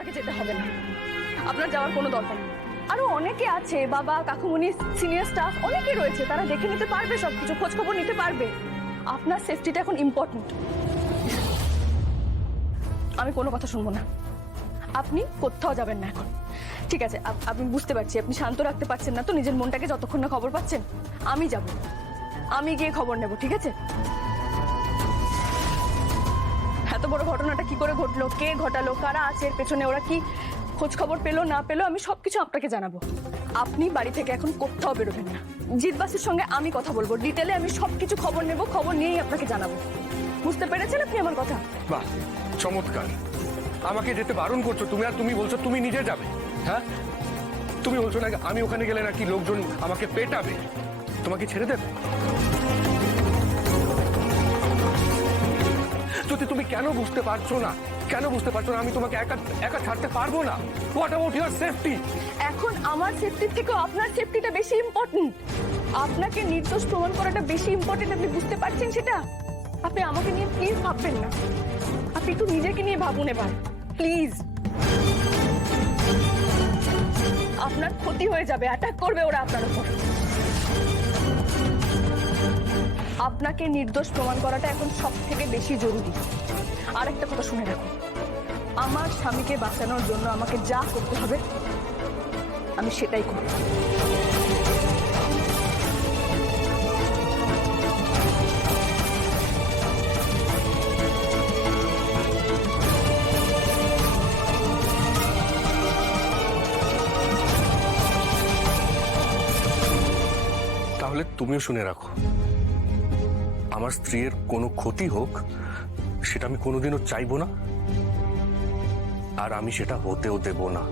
আপনাকে যেতে হবে না, আপনার যাওয়ার কোনো দরকার নেই। আরো অনেকে আছে, বাবা, কাকুমনি, সিনিয়র স্টাফ অনেকে রয়েছে, তারা দেখে নিতে পারবে, সবকিছু খোঁজ খবর নিতে পারবে। আপনার সেফটিটা এখন ইম্পর্টেন্ট। আমি কোনো কথা শুনবো না, আপনি কোথাও যাবেন না এখন। ঠিক আছে, আমি বুঝতে পারছি আপনি শান্ত রাখতে পারছেন না তো নিজের মনটাকে, যতক্ষণ না খবর পাচ্ছেন। আমি যাব, আমি গিয়ে খবর নেব, ঠিক আছে? এত বড় ঘটনাটা কি করে ঘটলো, কে ঘটালো, কারা আছে এর পেছনে, ওরা কি খোঁজ খবর পেলো না পেলো, আমি সবকিছু আপনাকে জানাবো। আপনি বাড়ি থেকে এখন কোথাও বেরোবেন না। জিতবাসীর সঙ্গে আমি কথা বলবো, ডিটেলে আমি সবকিছু খবর নেব, খবর নিয়েই আপনাকে জানাবো। বুঝতে পেরেছেন আপনি আমার কথা? বাহ, চমৎকার। আমাকে যেতে বারণ করছো তুমি, আর তুমি বলছো তুমি নিজে যাবে। হ্যাঁ, তুমি বলছো না আমি ওখানে গেলে নাকি লোকজন আমাকে পেটাবে, তোমাকে ছেড়ে দেবে? যদি তুমি কেন বুঝতে পারছো না, কেন বুঝতে পারছো না আমি তোমাকে একা একা ছাড়তে পারবো না? What about your safety? এখন আমার সেফটির থেকেও আপনার সেফটিটা বেশি ইম্পর্টেন্ট। আপনাকে নির্দোষ প্রমাণ করাটা বেশি ইম্পর্টেন্ট, আপনি বুঝতে পারছেন সেটা? আপনি আমাকে নিয়ে প্লিজ ভাববেন না, আপনি একটু নিজেকে নিয়ে ভাবুন এবার প্লিজ। আপনার ক্ষতি হয়ে যাবে, অ্যাটাক করবে ওরা আপনার উপর। আপনাকে নির্দোষ প্রমাণ করাটা এখন সব থেকে বেশি জরুরি। আর একটা কথা শুনে রাখুন, আমার স্বামীকে বাঁচানোর জন্য আমাকে যা করতে হবে আমি সেটাই করব। তাহলে তুমিও শুনে রাখো, আমার স্ত্রীর কোনো ক্ষতি হোক সেটা আমি কোনোদিনও চাইবো না, আর আমি সেটা হতেও দেব না।